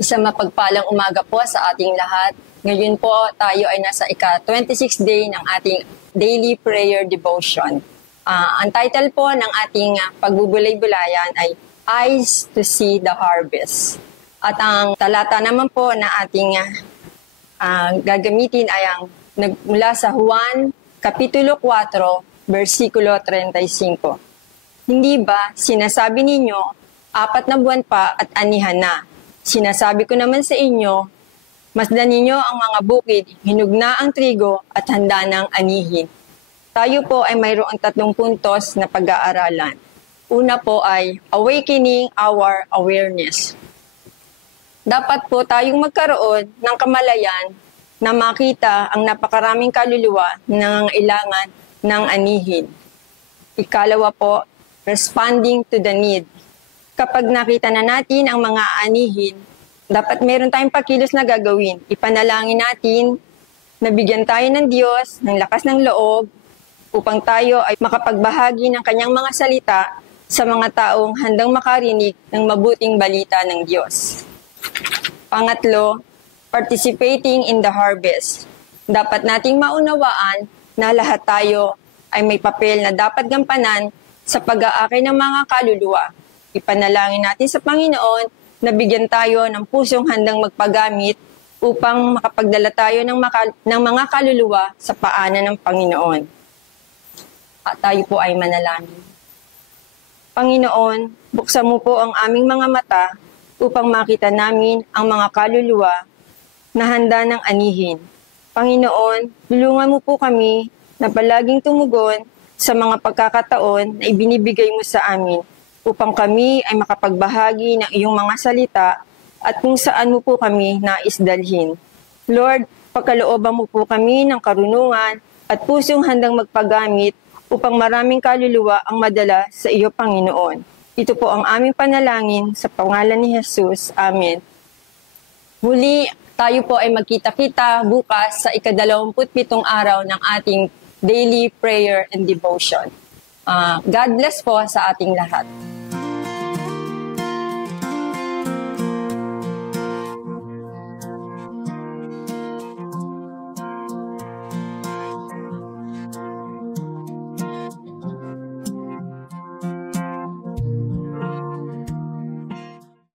Isang mapagpalang umaga po sa ating lahat. Ngayon po tayo ay nasa ika-26th day ng ating daily prayer devotion. Ang title po ng ating pagbubulay-bulayan ay Eyes to See the Harvest. At ang talata naman po na ating gagamitin ay ang mula sa Juan, Kapitulo 4, versikulo 35. Hindi ba sinasabi ninyo, 4 na buwan pa at anihan na? Sinasabi ko naman sa inyo, masdan ninyo ang mga bukid, hinug na ang trigo at handa ng anihin. Tayo po ay mayroong 3 puntos na pag-aaralan. Una po ay awakening our awareness. Dapat po tayong magkaroon ng kamalayan na makita ang napakaraming kaluluwa na nangangailangan ng anihin. Ikalawa po, responding to the need. Kapag nakita na natin ang mga anihin, dapat meron tayong pakilos na gagawin. Ipanalangin natin na bigyan tayo ng Diyos ng lakas ng loob upang tayo ay makapagbahagi ng kanyang mga salita sa mga taong handang makarinig ng mabuting balita ng Diyos. Pangatlo, participating in the harvest. Dapat nating maunawaan na lahat tayo ay may papel na dapat gampanan sa pag-aakay ng mga kaluluwa. Ipanalangin natin sa Panginoon na bigyan tayo ng pusong handang magpagamit upang makapagdala tayo ng mga kaluluwa sa paanan ng Panginoon. At tayo po ay manalangin. Panginoon, buksan mo po ang aming mga mata upang makita namin ang mga kaluluwa na handa ng anihin. Panginoon, tulungan mo po kami na palaging tumugon sa mga pagkakataon na ibinibigay mo sa amin upang kami ay makapagbahagi ng iyong mga salita at kung saan mo po kami nais dalhin. Lord, pagkalooban mo po kami ng karunungan at pusong handang magpagamit upang maraming kaluluwa ang madala sa iyo, Panginoon. Ito po ang aming panalangin sa pangalan ni Jesus. Amen. Muli, tayo po ay magkita-kita bukas sa ika-27 araw ng ating daily prayer and devotion. God bless po sa ating lahat.